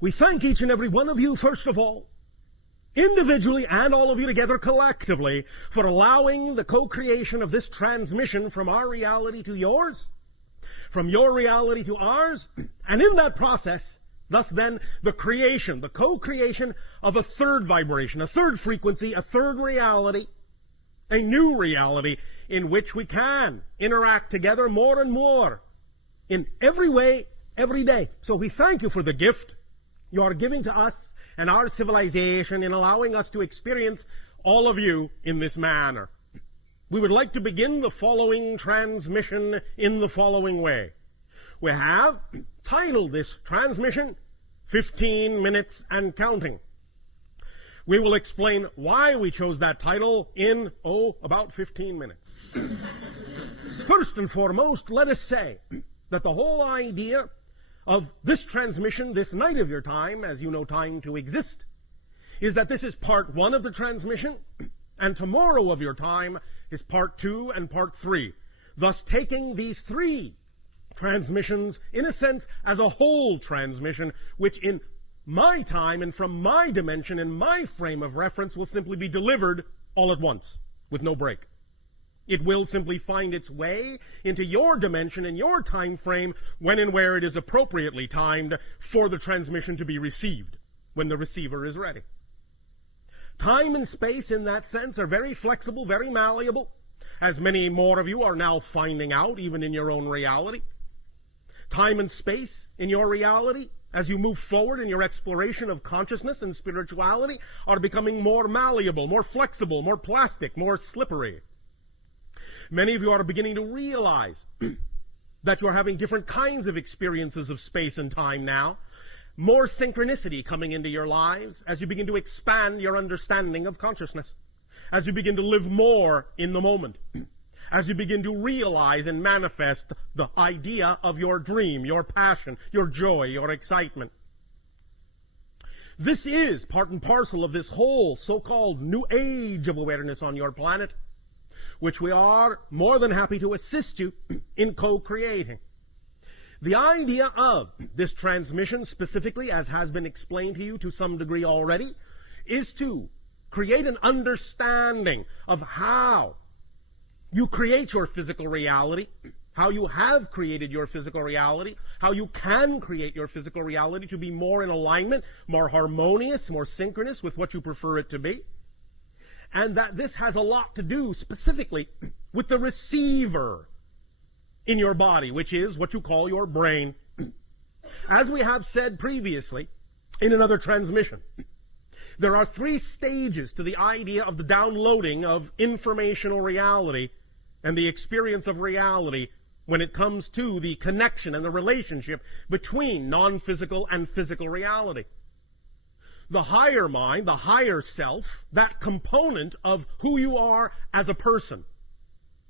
We thank each and every one of you, first of all, individually and all of you together collectively, for allowing the co-creation of this transmission from our reality to yours, from your reality to ours, and in that process, thus then, the creation, the co-creation of a third vibration, a third frequency, a third reality, a new reality in which we can interact together more and more in every way, every day. So we thank you for the gift you are giving to us and our civilization in allowing us to experience all of you in this manner. We would like to begin the following transmission in the following way. We have titled this transmission 15 Minutes and Counting. We will explain why we chose that title in, about 15 minutes. First and foremost, let us say that the whole idea of this transmission, this night of your time, as you know time to exist, is that this is part 1 of the transmission, and tomorrow of your time is part 2 and part 3, thus taking these 3 transmissions, in a sense, as a whole transmission, which in my time and from my dimension and my frame of reference will simply be delivered all at once, with no break. It will simply find its way into your dimension and your time frame when and where it is appropriately timed for the transmission to be received, when the receiver is ready. Time and space in that sense are very flexible, very malleable, as many more of you are now finding out, even in your own reality. Time and space in your reality, as you move forward in your exploration of consciousness and spirituality, are becoming more malleable, more flexible, more plastic, more slippery. Many of you are beginning to realize that you are having different kinds of experiences of space and time now, more synchronicity coming into your lives as you begin to expand your understanding of consciousness, as you begin to live more in the moment, as you begin to realize and manifest the idea of your dream, your passion, your joy, your excitement. This is part and parcel of this whole so-called new age of awareness on your planet, which we are more than happy to assist you in co-creating. The idea of this transmission, specifically, as has been explained to you to some degree already, is to create an understanding of how you create your physical reality, how you have created your physical reality, how you can create your physical reality to be more in alignment, more harmonious, more synchronous with what you prefer it to be. And that this has a lot to do specifically with the receiver in your body, which is what you call your brain. As we have said previously in another transmission, there are 3 stages to the idea of the downloading of informational reality and the experience of reality when it comes to the connection and the relationship between non-physical and physical reality. The higher mind, the higher self, that component of who you are as a person,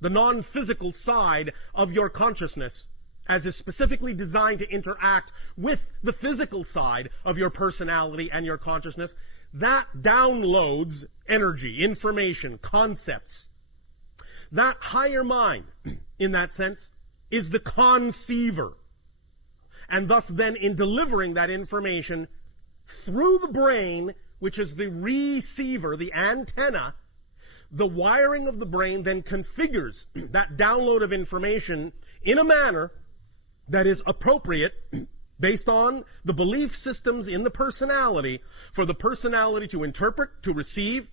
the non-physical side of your consciousness, as is specifically designed to interact with the physical side of your personality and your consciousness, that downloads energy, information, concepts. That higher mind, in that sense, is the conceiver. And thus then, in delivering that information through the brain, which is the receiver, the antenna, the wiring of the brain then configures that download of information in a manner that is appropriate based on the belief systems in the personality for the personality to interpret, to receive,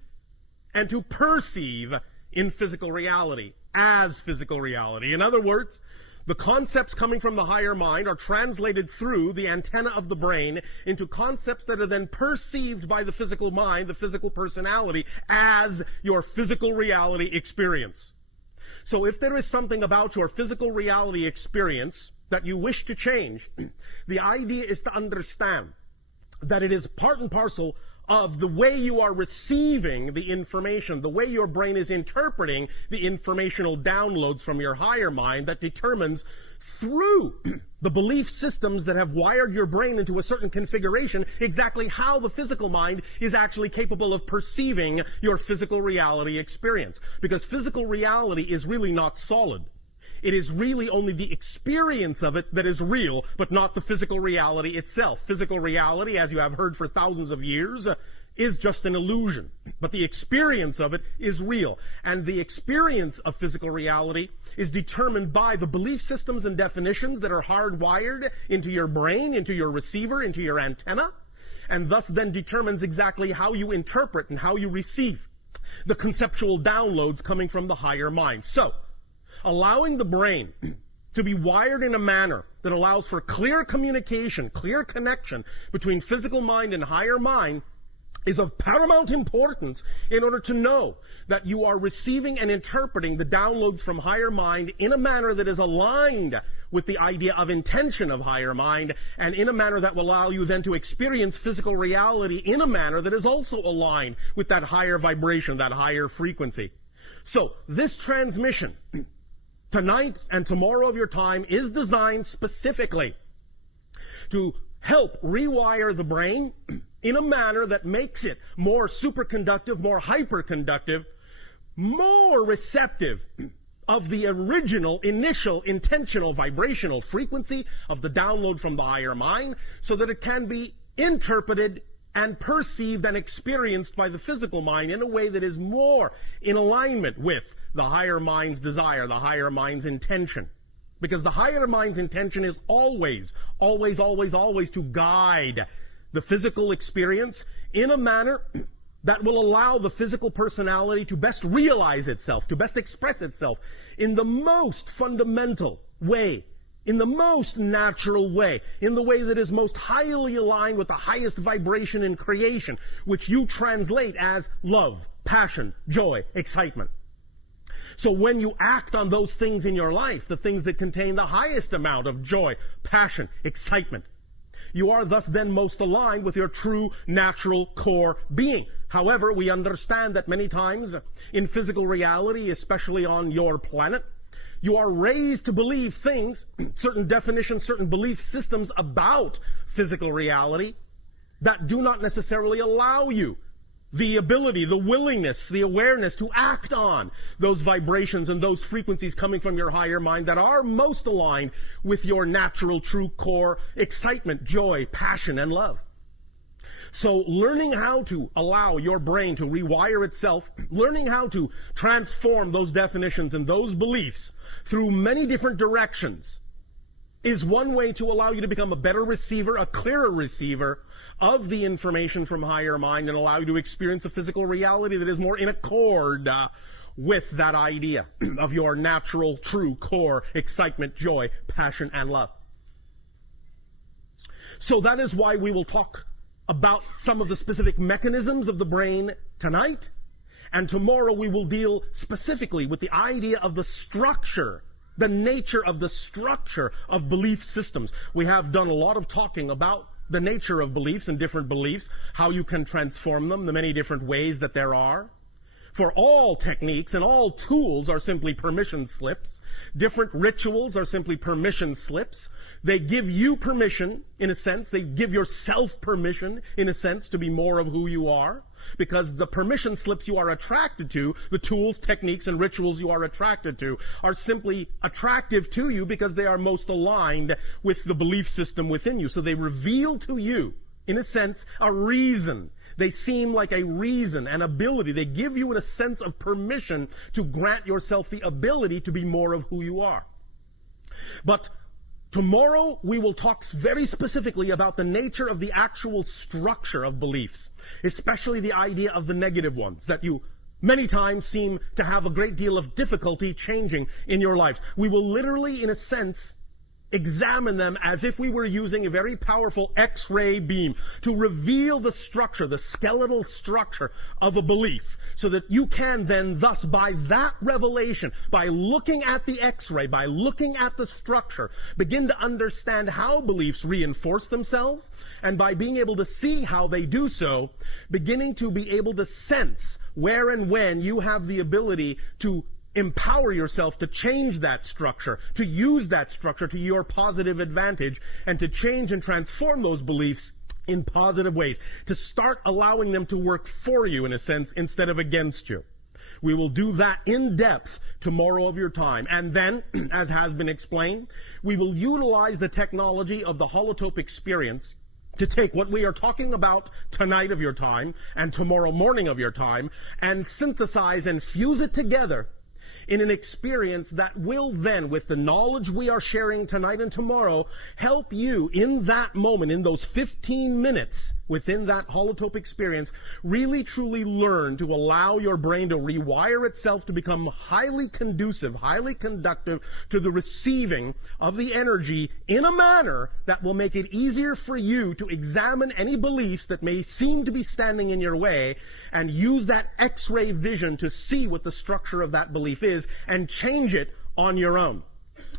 and to perceive in physical reality, as physical reality. In other words, the concepts coming from the higher mind are translated through the antenna of the brain into concepts that are then perceived by the physical mind, the physical personality, as your physical reality experience. So if there is something about your physical reality experience that you wish to change, the idea is to understand that it is part and parcel of the way you are receiving the information, the way your brain is interpreting the informational downloads from your higher mind that determines through the belief systems that have wired your brain into a certain configuration exactly how the physical mind is actually capable of perceiving your physical reality experience. Because physical reality is really not solid. it is really only the experience of it that is real, but not the physical reality itself. Physical reality, as you have heard for thousands of years, is just an illusion. But the experience of it is real. And the experience of physical reality is determined by the belief systems and definitions that are hardwired into your brain, into your receiver, into your antenna, and thus then determines exactly how you interpret and how you receive the conceptual downloads coming from the higher mind. So, allowing the brain to be wired in a manner that allows for clear communication, clear connection between physical mind and higher mind is of paramount importance in order to know that you are receiving and interpreting the downloads from higher mind in a manner that is aligned with the idea of intention of higher mind, and in a manner that will allow you then to experience physical reality in a manner that is also aligned with that higher vibration, that higher frequency. So this transmission tonight and tomorrow of your time is designed specifically to help rewire the brain in a manner that makes it more superconductive, more hyperconductive, more receptive of the original, initial, intentional, vibrational frequency of the download from the higher mind, so that it can be interpreted and perceived and experienced by the physical mind in a way that is more in alignment with the higher mind's desire, the higher mind's intention. Because the higher mind's intention is always, always, always, always to guide the physical experience in a manner that will allow the physical personality to best realize itself, to best express itself in the most fundamental way, in the most natural way, in the way that is most highly aligned with the highest vibration in creation, which you translate as love, passion, joy, excitement. So when you act on those things in your life, the things that contain the highest amount of joy, passion, excitement, you are thus then most aligned with your true natural core being. However, we understand that many times in physical reality, especially on your planet, you are raised to believe things, certain definitions, certain belief systems about physical reality that do not necessarily allow you the ability, the willingness, the awareness to act on those vibrations and those frequencies coming from your higher mind that are most aligned with your natural true core excitement, joy, passion, and love. So learning how to allow your brain to rewire itself, learning how to transform those definitions and those beliefs through many different directions is one way to allow you to become a better receiver, a clearer receiver of the information from higher mind, and allow you to experience a physical reality that is more in accord with that idea of your natural, true core excitement, joy, passion, and love. So that is why we will talk about some of the specific mechanisms of the brain tonight, and tomorrow we will deal specifically with the idea of the structure, the nature of the structure of belief systems. We have done a lot of talking about the nature of beliefs and different beliefs, how you can transform them, the many different ways that there are. For all techniques and all tools are simply permission slips. Different rituals are simply permission slips. They give you permission, in a sense. They give yourself permission, in a sense, to be more of who you are. Because the permission slips you are attracted to, the tools, techniques, and rituals you are attracted to, are simply attractive to you because they are most aligned with the belief system within you. So they reveal to you, in a sense, a reason. They seem like a reason, an ability. They give you a sense of permission to grant yourself the ability to be more of who you are. But tomorrow we will talk very specifically about the nature of the actual structure of beliefs, especially the idea of the negative ones that you many times seem to have a great deal of difficulty changing in your lives. We will literally, in a sense, examine them as if we were using a very powerful X-ray beam to reveal the structure, the skeletal structure of a belief, so that you can then thus, by that revelation, by looking at the X-ray, by looking at the structure, begin to understand how beliefs reinforce themselves, and by being able to see how they do so, beginning to be able to sense where and when you have the ability to empower yourself to change that structure, to use that structure to your positive advantage, and to change and transform those beliefs in positive ways, to start allowing them to work for you, in a sense, instead of against you. We will do that in depth tomorrow of your time. And then, as has been explained, we will utilize the technology of the holotope experience to take what we are talking about tonight of your time and tomorrow morning of your time and synthesize and fuse it together in an experience that will then, with the knowledge we are sharing tonight and tomorrow, help you in that moment, in those 15 minutes within that holotope experience, really truly learn to allow your brain to rewire itself to become highly conducive, highly conductive to the receiving of the energy in a manner that will make it easier for you to examine any beliefs that may seem to be standing in your way and use that X-ray vision to see what the structure of that belief is and change it on your own.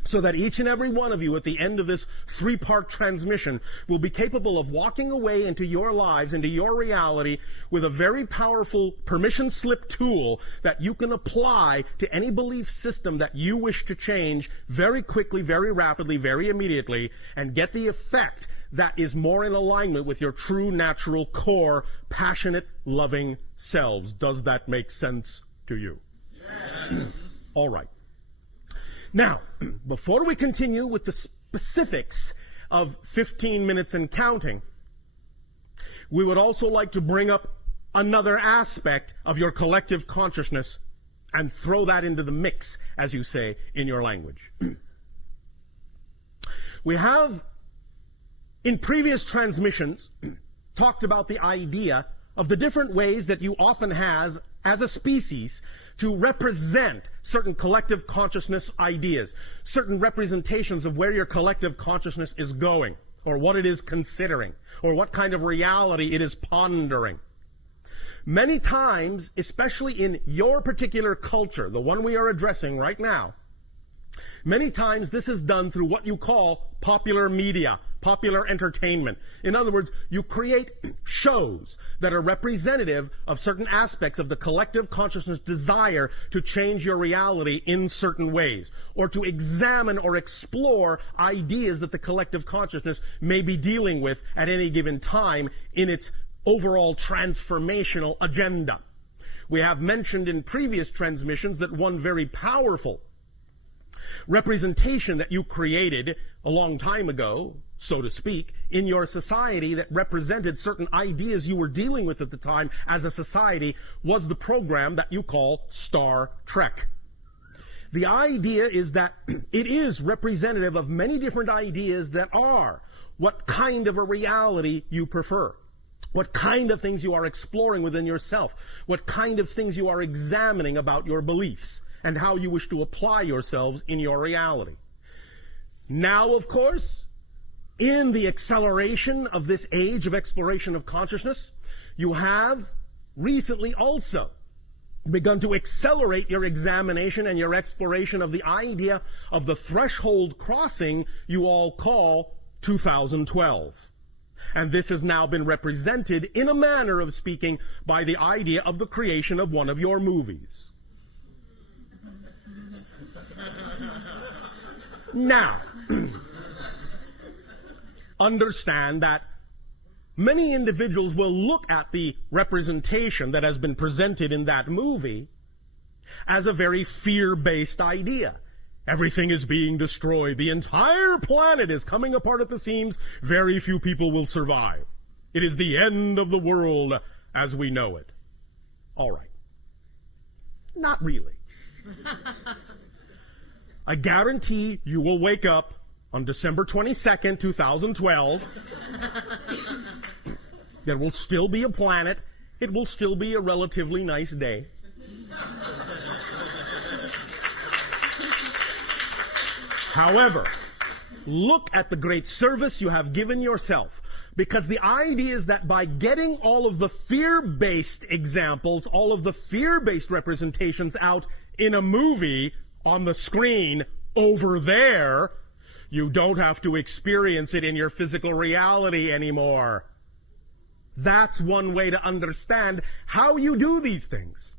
So that each and every one of you at the end of this 3-part transmission will be capable of walking away into your lives, into your reality, with a very powerful permission slip tool that you can apply to any belief system that you wish to change very quickly, very rapidly, very immediately, and get the effect that is more in alignment with your true, natural, core, passionate, loving selves. Does that make sense to you? Yes. All right. Now, before we continue with the specifics of 15 minutes and counting, we would also like to bring up another aspect of your collective consciousness and throw that into the mix, as you say, in your language. We have, in previous transmissions, talked about the idea of the different ways that you often have, as a species, to represent certain collective consciousness ideas, certain representations of where your collective consciousness is going, or what it is considering, or what kind of reality it is pondering. Many times, especially in your particular culture, the one we are addressing right now, many times this is done through what you call popular media, popular entertainment. In other words, you create shows that are representative of certain aspects of the collective consciousness desire to change your reality in certain ways, or to examine or explore ideas that the collective consciousness may be dealing with at any given time in its overall transformational agenda. We have mentioned in previous transmissions that one very powerful representation that you created a long time ago, so to speak, in your society that represented certain ideas you were dealing with at the time as a society was the program that you call Star Trek. The idea is that it is representative of many different ideas that are what kind of a reality you prefer, what kind of things you are exploring within yourself, what kind of things you are examining about your beliefs, and how you wish to apply yourselves in your reality. Now, of course, in the acceleration of this age of exploration of consciousness, you have recently also begun to accelerate your examination and your exploration of the idea of the threshold crossing you all call 2012. And this has now been represented in a manner of speaking by the idea of the creation of one of your movies. Now, understand that many individuals will look at the representation that has been presented in that movie as a very fear-based idea. Everything is being destroyed. The entire planet is coming apart at the seams. Very few people will survive. It is the end of the world as we know it. All right. Not really. I guarantee you will wake up on December 22nd, 2012. There will still be a planet. It will still be a relatively nice day. However, look at the great service you have given yourself, because the idea is that by getting all of the fear-based examples, all of the fear-based representations out in a movie on the screen over there, you don't have to experience it in your physical reality anymore. That's one way to understand how you do these things.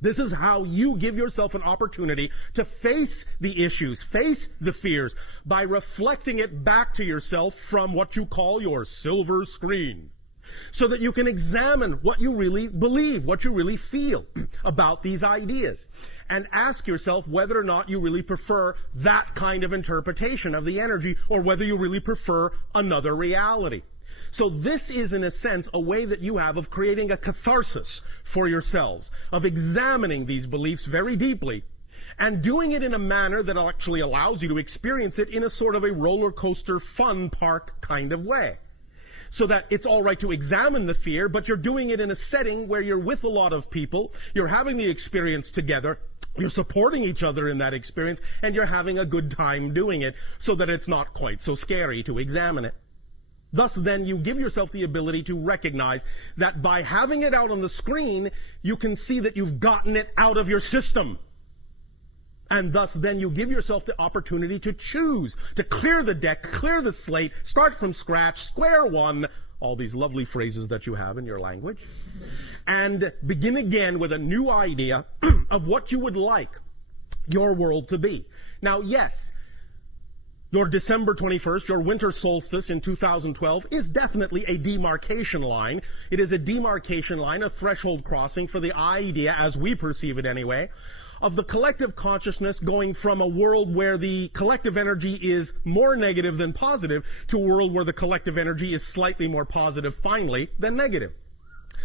This is how you give yourself an opportunity to face the issues, face the fears, by reflecting it back to yourself from what you call your silver screen. so that you can examine what you really believe, what you really feel about these ideas, and ask yourself whether or not you really prefer that kind of interpretation of the energy, or whether you really prefer another reality. So this is, in a sense, a way that you have of creating a catharsis for yourselves, of examining these beliefs very deeply, and doing it in a manner that actually allows you to experience it in a sort of a roller coaster fun park kind of way. So that it's all right to examine the fear, but you're doing it in a setting where you're with a lot of people, you're having the experience together, you're supporting each other in that experience, and you're having a good time doing it, so that it's not quite so scary to examine it. Thus, then, you give yourself the ability to recognize that by having it out on the screen, you can see that you've gotten it out of your system. And thus, then, you give yourself the opportunity to choose, to clear the deck, clear the slate, start from scratch, square one, all these lovely phrases that you have in your language, and begin again with a new idea of what you would like your world to be. Now, yes, your December 21st, your winter solstice in 2012, is definitely a demarcation line. It is a demarcation line, a threshold crossing for the idea, as we perceive it anyway, of the collective consciousness going from a world where the collective energy is more negative than positive to a world where the collective energy is slightly more positive, finally, than negative.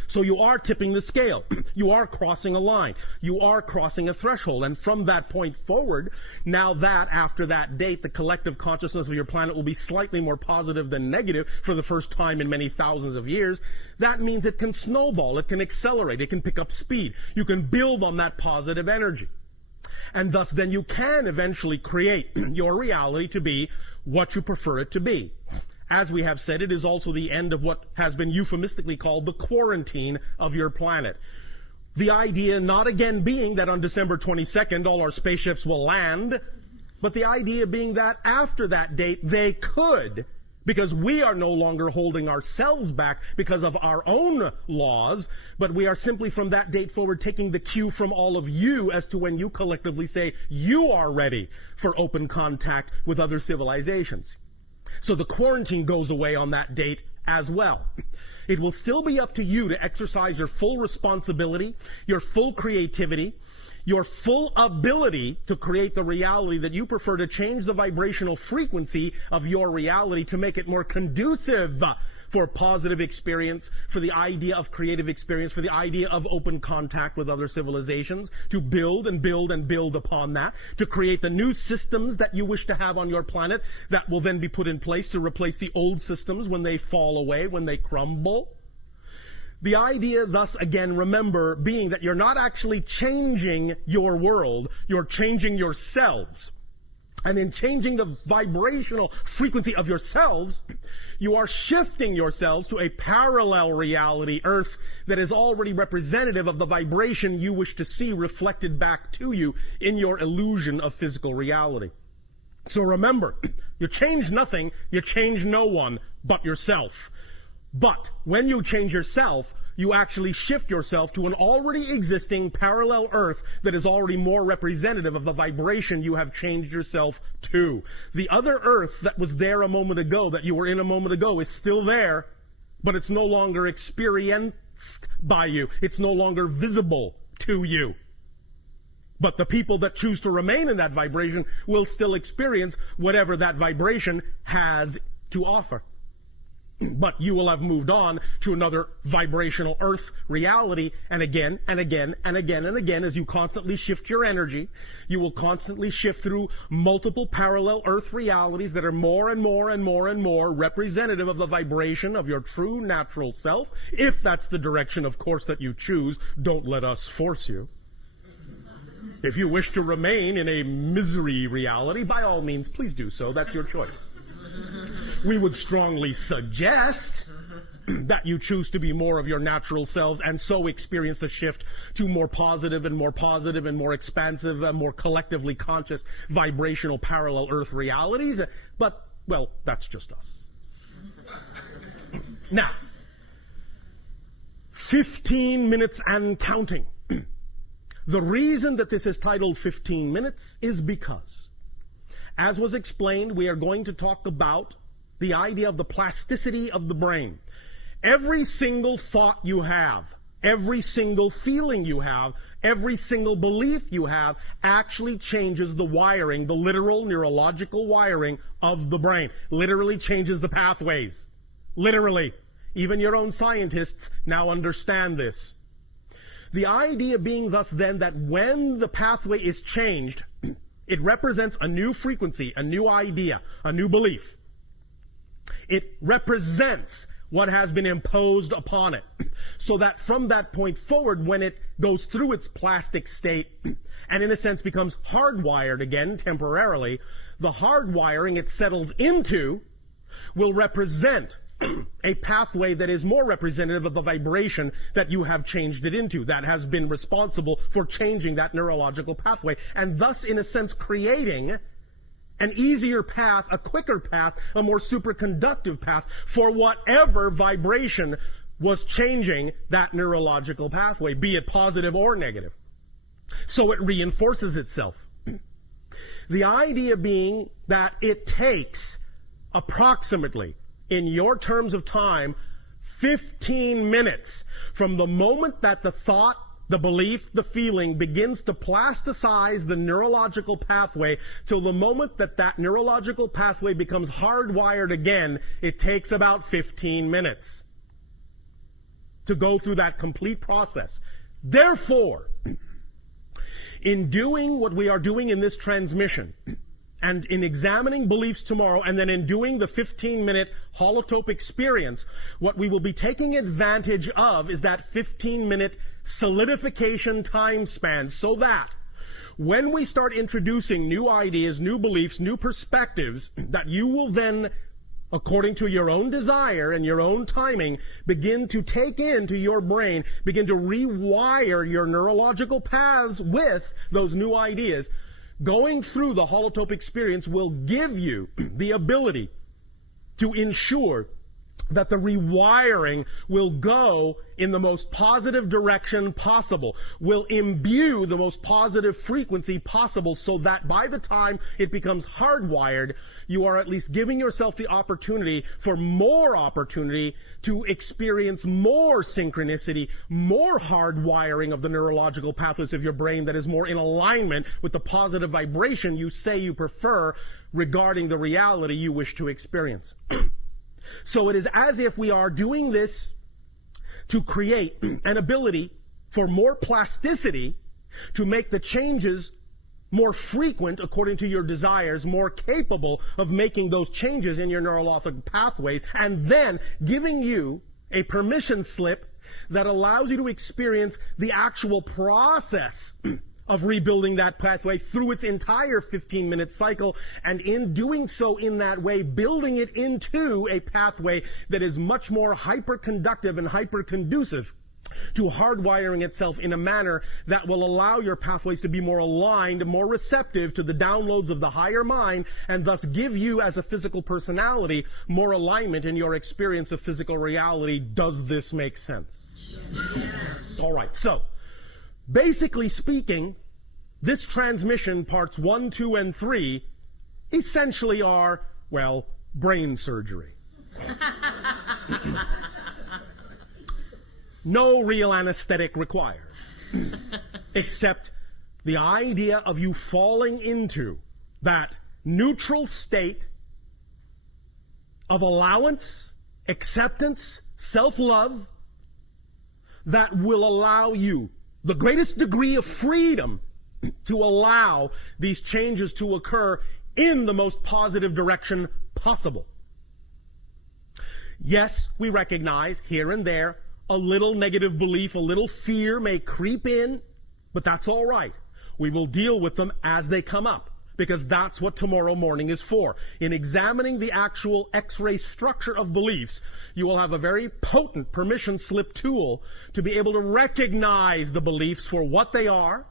So you are tipping the scale. You are crossing a line. You are crossing a threshold. And from that point forward, now that after that date, the collective consciousness of your planet will be slightly more positive than negative for the first time in many thousands of years, that means it can snowball, it can accelerate, it can pick up speed. You can build on that positive energy. And thus then you can eventually create your reality to be what you prefer it to be. As we have said, it is also the end of what has been euphemistically called the quarantine of your planet. The idea not again being that on December 22nd all our spaceships will land, but the idea being that after that date they could, because we are no longer holding ourselves back because of our own laws, but we are simply from that date forward taking the cue from all of you as to when you collectively say you are ready for open contact with other civilizations. So the quarantine goes away on that date as well. It will still be up to you to exercise your full responsibility, your full creativity, your full ability to create the reality that you prefer, to change the vibrational frequency of your reality to make it more conducive for positive experience, for the idea of creative experience, for the idea of open contact with other civilizations, to build and build and build upon that, to create the new systems that you wish to have on your planet that will then be put in place to replace the old systems when they fall away, when they crumble. The idea, thus, again, remember, being that you're not actually changing your world, you're changing yourselves. And in changing the vibrational frequency of yourselves, you are shifting yourselves to a parallel reality, Earth, that is already representative of the vibration you wish to see reflected back to you in your illusion of physical reality. So remember, you change nothing, you change no one but yourself. But when you change yourself, you actually shift yourself to an already existing parallel Earth that is already more representative of the vibration you have changed yourself to. The other Earth that was there a moment ago, that you were in a moment ago, is still there, but it's no longer experienced by you. It's no longer visible to you. But the people that choose to remain in that vibration will still experience whatever that vibration has to offer. But you will have moved on to another vibrational Earth reality, and again, and again, and again, and again, as you constantly shift your energy, you will constantly shift through multiple parallel Earth realities that are more and more and more and more representative of the vibration of your true natural self, if that's the direction, of course, that you choose. Don't let us force you. If you wish to remain in a misery reality, by all means, please do so. That's your choice. We would strongly suggest that you choose to be more of your natural selves and so experience the shift to more positive and more expansive and more collectively conscious vibrational parallel Earth realities. But, well, that's just us. Now, 15 minutes and counting. The reason that this is titled 15 minutes is because, as was explained, we are going to talk about the idea of the plasticity of the brain Every single thought you have, every single feeling you have, every single belief you have actually changes the wiring, the literal neurological wiring of the brain. Literally changes the pathways. Literally. Even your own scientists now understand this. The idea being thus then that when the pathway is changed, it represents a new frequency, a new idea, a new belief. It represents what has been imposed upon it. So that from that point forward, when it goes through its plastic state and in a sense becomes hardwired again temporarily, the hardwiring it settles into will represent a pathway that is more representative of the vibration that you have changed it into, that has been responsible for changing that neurological pathway, and thus, in a sense, creating an easier path, a quicker path, a more superconductive path for whatever vibration was changing that neurological pathway, be it positive or negative. So it reinforces itself. The idea being that it takes approximately, in your terms of time, 15 minutes from the moment that the thought, the belief, the feeling begins to plasticize the neurological pathway till the moment that that neurological pathway becomes hardwired again. It takes about 15 minutes to go through that complete process. Therefore, in doing what we are doing in this transmission, and in examining beliefs tomorrow, and then in doing the 15-minute holotope experience, what we will be taking advantage of is that 15-minute solidification time span, so that when we start introducing new ideas, new beliefs, new perspectives, that you will then, according to your own desire and your own timing, begin to take into your brain, begin to rewire your neurological paths with those new ideas. Going through the holotope experience will give you the ability to ensure that the rewiring will go in the most positive direction possible, will imbue the most positive frequency possible, so that by the time it becomes hardwired, you are at least giving yourself the opportunity for more opportunity to experience more synchronicity, more hardwiring of the neurological pathways of your brain that is more in alignment with the positive vibration you say you prefer regarding the reality you wish to experience. So it is as if we are doing this to create an ability for more plasticity, to make the changes more frequent according to your desires, more capable of making those changes in your neurological pathways, and then giving you a permission slip that allows you to experience the actual process of rebuilding that pathway through its entire 15-minute cycle, and in doing so in that way, building it into a pathway that is much more hyperconductive and hyperconducive to hardwiring itself in a manner that will allow your pathways to be more aligned, more receptive to the downloads of the higher mind, and thus give you as a physical personality more alignment in your experience of physical reality. Does this make sense? Yes. All right, so basically speaking, this transmission, parts 1, 2, and 3, essentially are, well, brain surgery. No real anesthetic required, except the idea of you falling into that neutral state of allowance, acceptance, self-love that will allow you the greatest degree of freedom to allow these changes to occur in the most positive direction possible. Yes, we recognize here and there a little negative belief, a little fear may creep in, but that's all right. We will deal with them as they come up, because that's what tomorrow morning is for. In examining the actual X-ray structure of beliefs, you will have a very potent permission slip tool to be able to recognize the beliefs for what they are,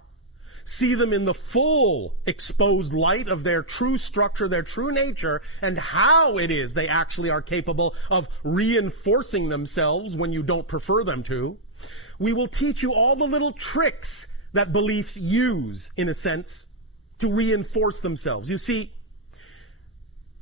see them in the full exposed light of their true structure, their true nature, and how it is they actually are capable of reinforcing themselves when you don't prefer them to. We will teach you all the little tricks that beliefs use, in a sense, to reinforce themselves. You see,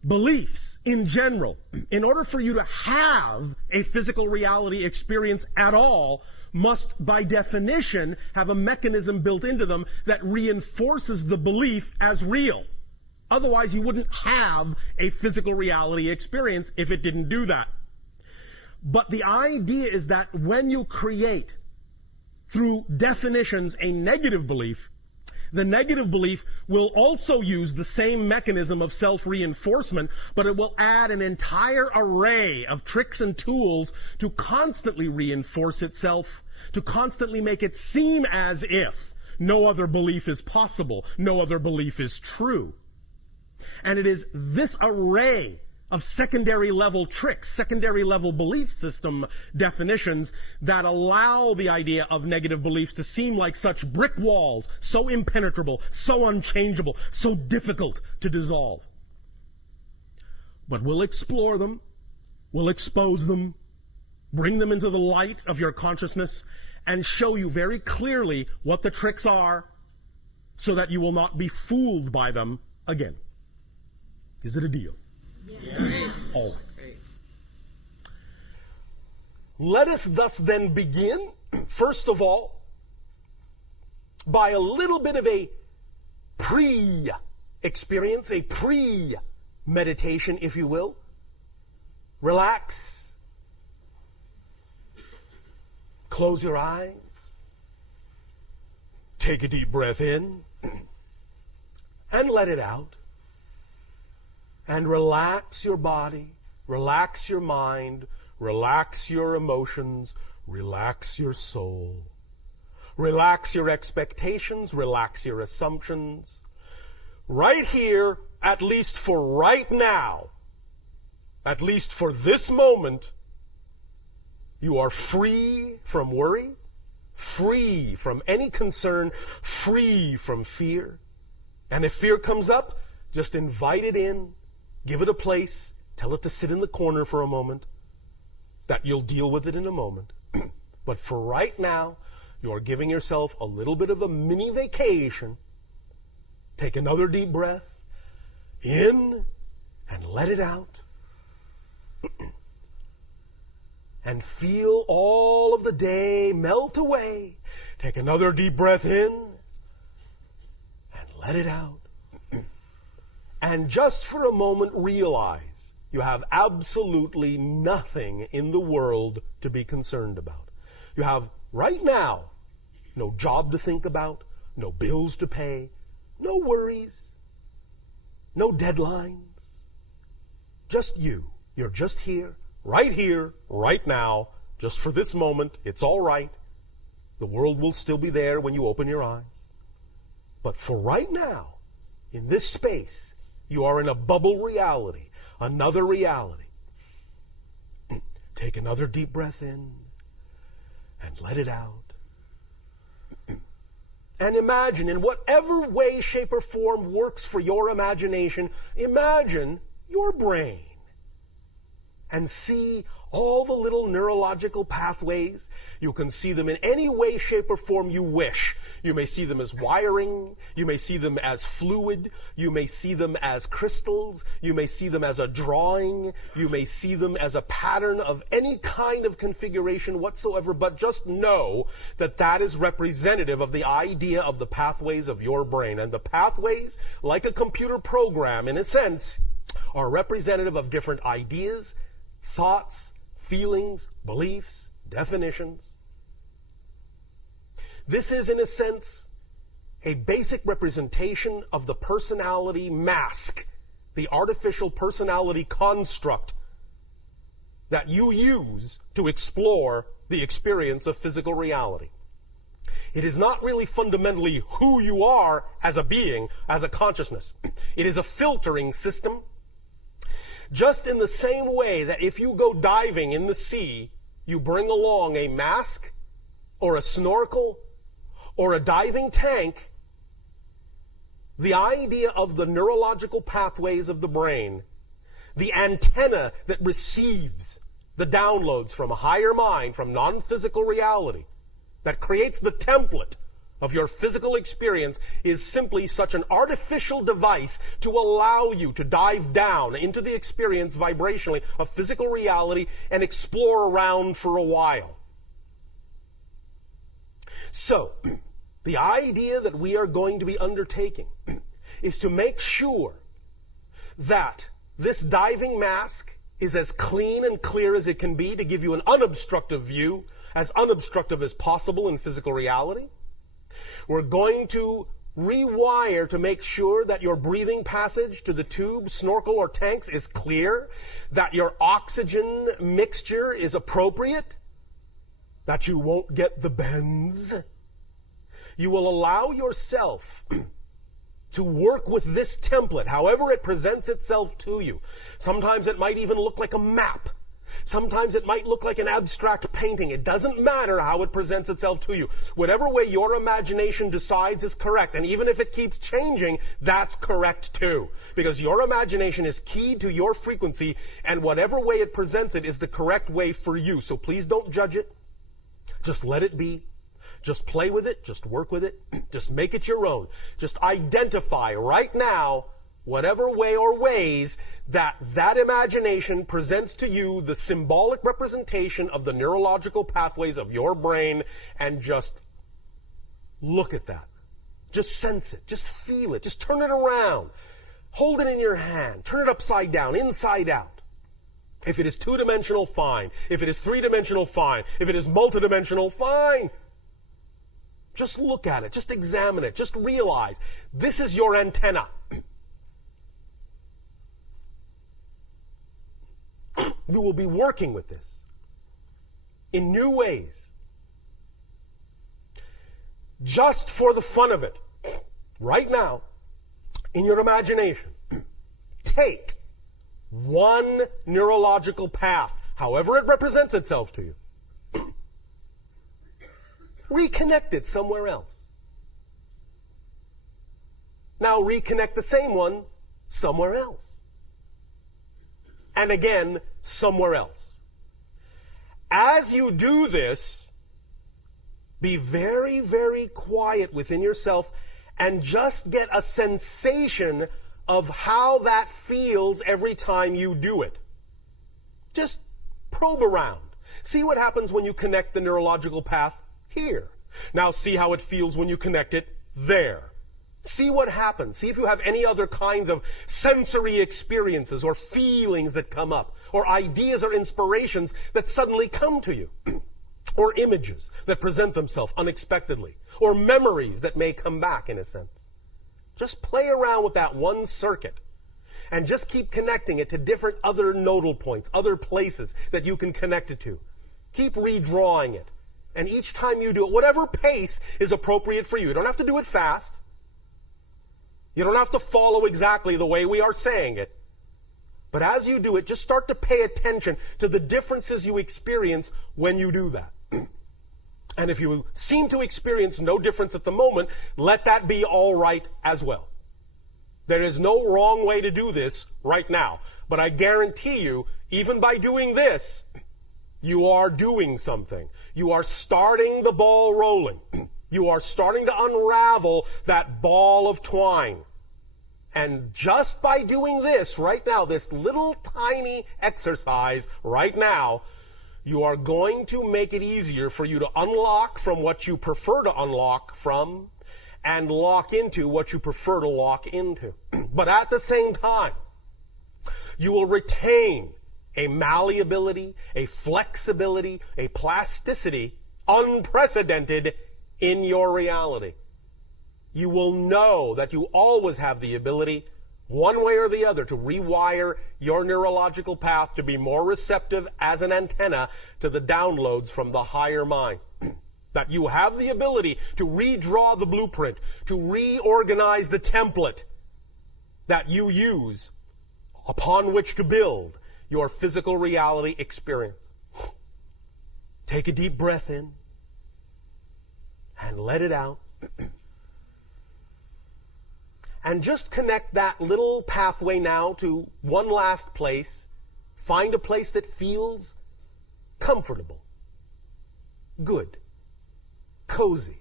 beliefs in general, in order for you to have a physical reality experience at all, must by definition have a mechanism built into them that reinforces the belief as real. Otherwise, you wouldn't have a physical reality experience if it didn't do that. But the idea is that when you create, through definitions, a negative belief, the negative belief will also use the same mechanism of self-reinforcement, but it will add an entire array of tricks and tools to constantly reinforce itself, to constantly make it seem as if no other belief is possible, no other belief is true. And it is this array of secondary level tricks, secondary level belief system definitions that allow the idea of negative beliefs to seem like such brick walls, so impenetrable, so unchangeable, so difficult to dissolve. But we'll explore them, we'll expose them, bring them into the light of your consciousness, and show you very clearly what the tricks are so that you will not be fooled by them again. Is it a deal? Yes. All right. Let us thus then begin, first of all, by a little bit of a pre-experience, a pre-meditation, if you will. Relax. Close your eyes. Take a deep breath in and let it out. And relax your body, relax your mind, relax your emotions, relax your soul. Relax your expectations, relax your assumptions. Right here, at least for right now, at least for this moment, you are free from worry, free from any concern, free from fear. And if fear comes up, just invite it in. Give it a place. Tell it to sit in the corner for a moment. That you'll deal with it in a moment. But for right now, you are giving yourself a little bit of a mini vacation. Take another deep breath. In and let it out. And feel all of the day melt away. Take another deep breath in and let it out. And just for a moment realize you have absolutely nothing in the world to be concerned about. You have, right now, no job to think about, no bills to pay, no worries, no deadlines. Just you. You're just here, right now, just for this moment. It's all right. The world will still be there when you open your eyes. But for right now, in this space, you are in a bubble reality, another reality. Take another deep breath in and let it out. And imagine, in whatever way, shape, or form works for your imagination, imagine your brain and see all the little neurological pathways. You can see them in any way, shape, or form you wish. You may see them as wiring. You may see them as fluid. You may see them as crystals. You may see them as a drawing. You may see them as a pattern of any kind of configuration whatsoever, but just know that that is representative of the idea of the pathways of your brain. And the pathways, like a computer program, in a sense, are representative of different ideas, thoughts, feelings, beliefs, definitions. This is, in a sense, a basic representation of the personality mask, the artificial personality construct that you use to explore the experience of physical reality. It is not really fundamentally who you are as a being, as a consciousness. It is a filtering system. Just in the same way that if you go diving in the sea, you bring along a mask or a snorkel or a diving tank, the idea of the neurological pathways of the brain, the antenna that receives the downloads from a higher mind, from non-physical reality, that creates the template of your physical experience is simply such an artificial device to allow you to dive down into the experience vibrationally of physical reality and explore around for a while. So, the idea that we are going to be undertaking is to make sure that this diving mask is as clean and clear as it can be to give you an unobstructive view, as unobstructive as possible in physical reality. We're going to rewire to make sure that your breathing passage to the tube, snorkel, or tanks is clear, that your oxygen mixture is appropriate, that you won't get the bends. You will allow yourself to work with this template, however it presents itself to you. Sometimes it might even look like a map. Sometimes it might look like an abstract painting. It doesn't matter how it presents itself to you. Whatever way your imagination decides is correct, and even if it keeps changing, that's correct too. Because your imagination is keyed to your frequency, and whatever way it presents it is the correct way for you. So please don't judge it. Just let it be. Just play with it. Just work with it. Just make it your own. Just identify right now whatever way or ways that imagination presents to you the symbolic representation of the neurological pathways of your brain, and just look at that. Just sense it. Just feel it. Just turn it around. Hold it in your hand. Turn it upside down, inside out. If it is two-dimensional, fine. If it is three-dimensional, fine. If it is multidimensional, fine. Just look at it. Just examine it. Just realize this is your antenna. You will be working with this in new ways. Just for the fun of it, right now, in your imagination, take one neurological path, however it represents itself to you, reconnect it somewhere else. Now reconnect the same one somewhere else. And again, somewhere else. As you do this, be very, very quiet within yourself and just get a sensation of how that feels every time you do it. Just probe around. See what happens when you connect the neurological path here. Now see how it feels when you connect it there. See what happens. See if you have any other kinds of sensory experiences or feelings that come up, or ideas or inspirations that suddenly come to you, or images that present themselves unexpectedly, or memories that may come back in a sense. Just play around with that one circuit and just keep connecting it to different other nodal points, other places that you can connect it to. Keep redrawing it. And each time you do it, whatever pace is appropriate for you. You don't have to do it fast. You don't have to follow exactly the way we are saying it. But as you do it, just start to pay attention to the differences you experience when you do that. And if you seem to experience no difference at the moment, let that be all right as well. There is no wrong way to do this right now. But I guarantee you, even by doing this, you are doing something. You are starting the ball rolling. You are starting to unravel that ball of twine. And just by doing this right now, this little tiny exercise right now, you are going to make it easier for you to unlock from what you prefer to unlock from and lock into what you prefer to lock into. But at the same time, you will retain a malleability, a flexibility, a plasticity unprecedented in your reality. You will know that you always have the ability, one way or the other, to rewire your neurological path to be more receptive as an antenna to the downloads from the higher mind. That you have the ability to redraw the blueprint, to reorganize the template that you use upon which to build your physical reality experience. Take a deep breath in and let it out. And just connect that little pathway now to one last place. Find a place that feels comfortable, good, cozy,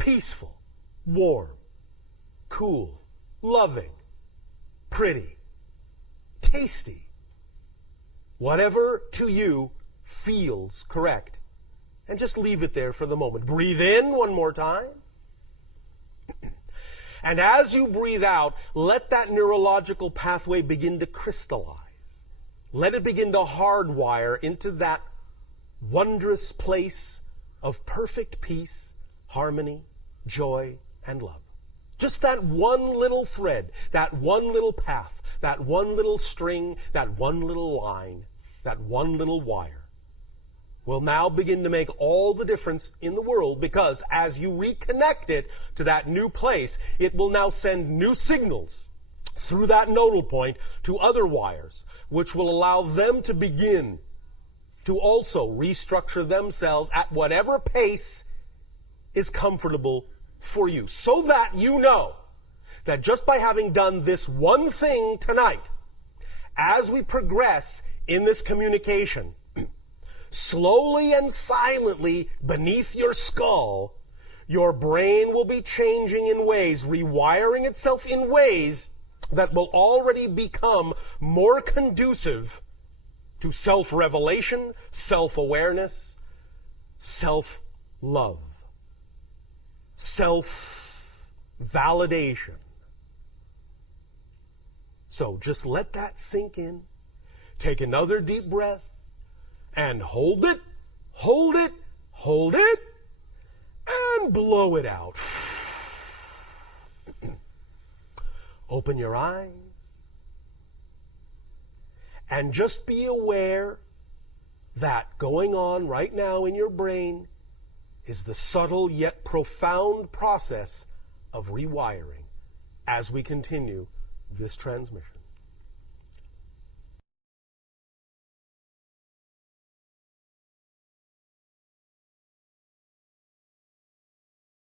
peaceful, warm, cool, loving, pretty, tasty, whatever to you feels correct. And just leave it there for the moment. Breathe in one more time. And as you breathe out, let that neurological pathway begin to crystallize. Let it begin to hardwire into that wondrous place of perfect peace, harmony, joy, and love. Just that one little thread, that one little path, that one little string, that one little line, that one little wire will now begin to make all the difference in the world, because as you reconnect it to that new place, it will now send new signals through that nodal point to other wires, which will allow them to begin to also restructure themselves at whatever pace is comfortable for you, so that you know that just by having done this one thing tonight, as we progress in this communication, slowly and silently beneath your skull, your brain will be changing in ways, rewiring itself in ways that will already become more conducive to self-revelation, self-awareness, self-love, self-validation. So just let that sink in. Take another deep breath. And hold it, hold it, hold it, and blow it out. Open your eyes. And just be aware that going on right now in your brain is the subtle yet profound process of rewiring as we continue this transmission.